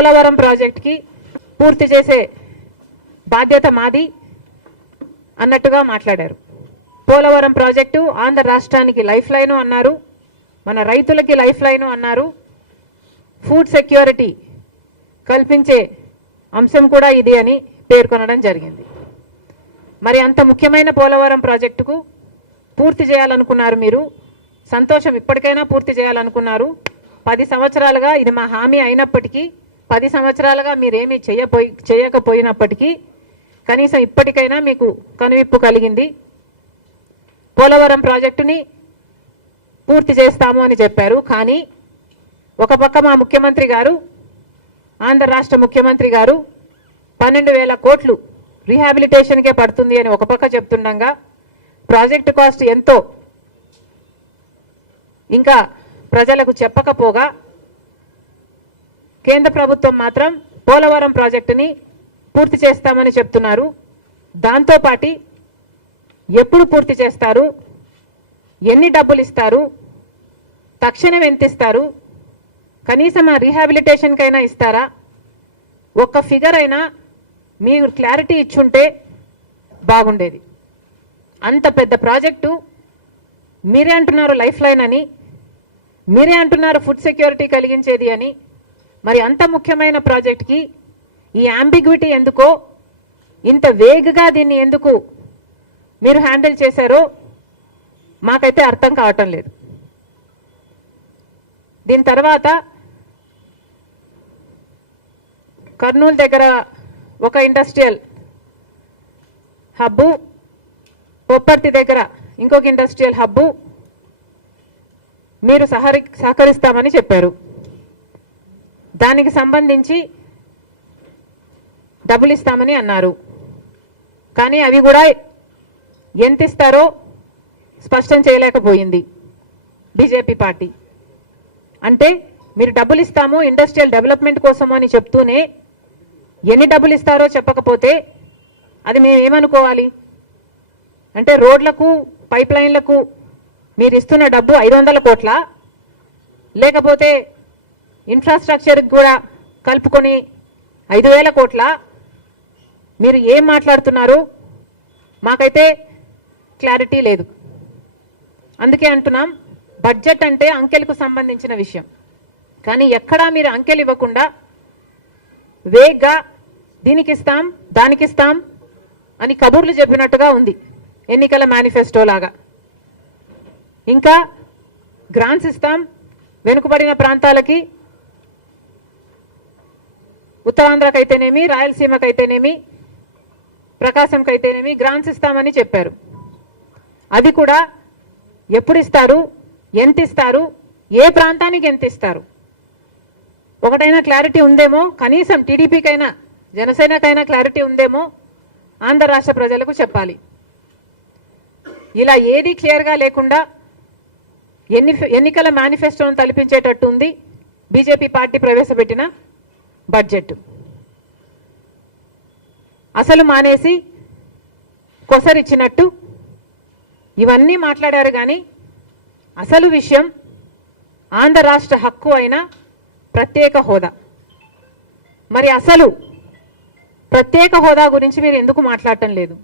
పోలవరం ప్రాజెక్ట్కి పూర్తి చేసే బాధ్యత మాది అన్నట్టుగా మాట్లాడారు. పోలవరం ప్రాజెక్టు ఆంధ్ర రాష్ట్రానికి లైఫ్ లైను అన్నారు. మన రైతులకి లైఫ్ లైను అన్నారు. ఫుడ్ సెక్యూరిటీ కల్పించే అంశం కూడా ఇది అని పేర్కొనడం జరిగింది. మరి అంత ముఖ్యమైన పోలవరం ప్రాజెక్టుకు పూర్తి చేయాలనుకున్నారు మీరు. సంతోషం ఇప్పటికైనా పూర్తి చేయాలనుకున్నారు. పది సంవత్సరాలుగా ఇది మా హామీ అయినప్పటికీ పది సంవత్సరాలుగా మీరేమీ చేయపోయి చేయకపోయినప్పటికీ కనీసం ఇప్పటికైనా మీకు కనువిప్పు కలిగింది. పోలవరం ప్రాజెక్టుని పూర్తి చేస్తాము అని చెప్పారు. కానీ ఒక పక్క మా ముఖ్యమంత్రి గారు ఆంధ్ర రాష్ట్ర ముఖ్యమంత్రి గారు పన్నెండు వేల కోట్లు రీహాబిలిటేషన్కే పడుతుంది అని ఒక పక్క చెప్తుండగా ప్రాజెక్టు కాస్ట్ ఎంతో. ఇంకా ప్రజలకు చెప్పకపోగా కేంద్ర ప్రభుత్వం మాత్రం పోలవరం ప్రాజెక్టుని పూర్తి చేస్తామని చెప్తున్నారు. దాంతోపాటి ఎప్పుడు పూర్తి చేస్తారు? ఎన్ని డబ్బులు ఇస్తారు? తక్షణం ఎంత ఇస్తారు? కనీసం ఆ రీహాబిలిటేషన్కైనా ఇస్తారా? ఒక్క ఫిగర్ అయినా మీరు క్లారిటీ ఇచ్చుంటే బాగుండేది. అంత పెద్ద ప్రాజెక్టు మీరే అంటున్నారు లైఫ్ లైన్ అని మీరే అంటున్నారు ఫుడ్ సెక్యూరిటీ కలిగించేది అని మరి అంత ముఖ్యమైన ప్రాజెక్ట్కి ఈ అంబిగ్విటీ ఎందుకో? ఇంత వేగగా దీన్ని ఎందుకు మీరు హ్యాండిల్ చేశారో మాకైతే అర్థం కావటం లేదు. దీని తర్వాత కర్నూలు దగ్గర ఒక ఇండస్ట్రియల్ హబ్బు పొప్పర్తి దగ్గర ఇంకొక ఇండస్ట్రియల్ హబ్బు మీరు సహరి సహకరిస్తామని చెప్పారు. దానికి సంబంధించి డబ్బులు ఇస్తామని అన్నారు. కానీ అవి కూడా ఎంత ఇస్తారో స్పష్టం చేయలేకపోయింది బీజేపీ పార్టీ. అంటే మీరు డబ్బులు ఇస్తాము ఇండస్ట్రియల్ డెవలప్మెంట్ కోసము అని చెప్తూనే ఎన్ని డబ్బులు ఇస్తారో చెప్పకపోతే అది మేము ఏమనుకోవాలి? అంటే రోడ్లకు పైప్ లైన్లకు మీరు ఇస్తున్న డబ్బు ఐదు వందల కోట్ల? లేకపోతే ఇన్ఫ్రాస్ట్రక్చర్కి కూడా కలుపుకొని ఐదు వేల కోట్ల మీరు ఏం మాట్లాడుతున్నారు? మాకైతే క్లారిటీ లేదు. అందుకే అంటున్నాం బడ్జెట్ అంటే అంకెలకు సంబంధించిన విషయం. కానీ ఎక్కడా మీరు అంకెలు ఇవ్వకుండా వేగ్గా దీనికి ఇస్తాం దానికి ఇస్తాం అని కబుర్లు చెప్పినట్టుగా ఉంది ఎన్నికల మేనిఫెస్టో లాగా. ఇంకా గ్రాంట్స్ ఇస్తాం వెనుకబడిన ప్రాంతాలకి ఉత్తరాంధ్రకైతేనేమి రాయలసీమకైతేనేమి ప్రకాశంకైతేనేమి గ్రాంట్స్ ఇస్తామని చెప్పారు. అది కూడా ఎప్పుడు ఇస్తారు ఎంత ఇస్తారు ఏ ప్రాంతానికి ఎంత ఇస్తారు ఒకటైనా క్లారిటీ ఉందేమో? కనీసం టీడీపీకైనా జనసేనకైనా క్లారిటీ ఉందేమో? ఆంధ్ర రాష్ట్ర ప్రజలకు చెప్పాలి. ఇలా ఏది క్లియర్గా లేకుండా ఎన్ని ఎన్నికల మేనిఫెస్టోను తలపించేటట్టు ఉంది. బీజేపీ పార్టీ ప్రవేశపెట్టిన బడ్జెట్. అసలు మానేసి కొసరిచ్చినట్టు ఇవన్నీ మాట్లాడారు కానీ అసలు విషయం ఆంధ్ర రాష్ట్ర హక్కు అయిన ప్రత్యేక హోదా. మరి అసలు ప్రత్యేక హోదా గురించి మీరు ఎందుకు మాట్లాడటం లేదు?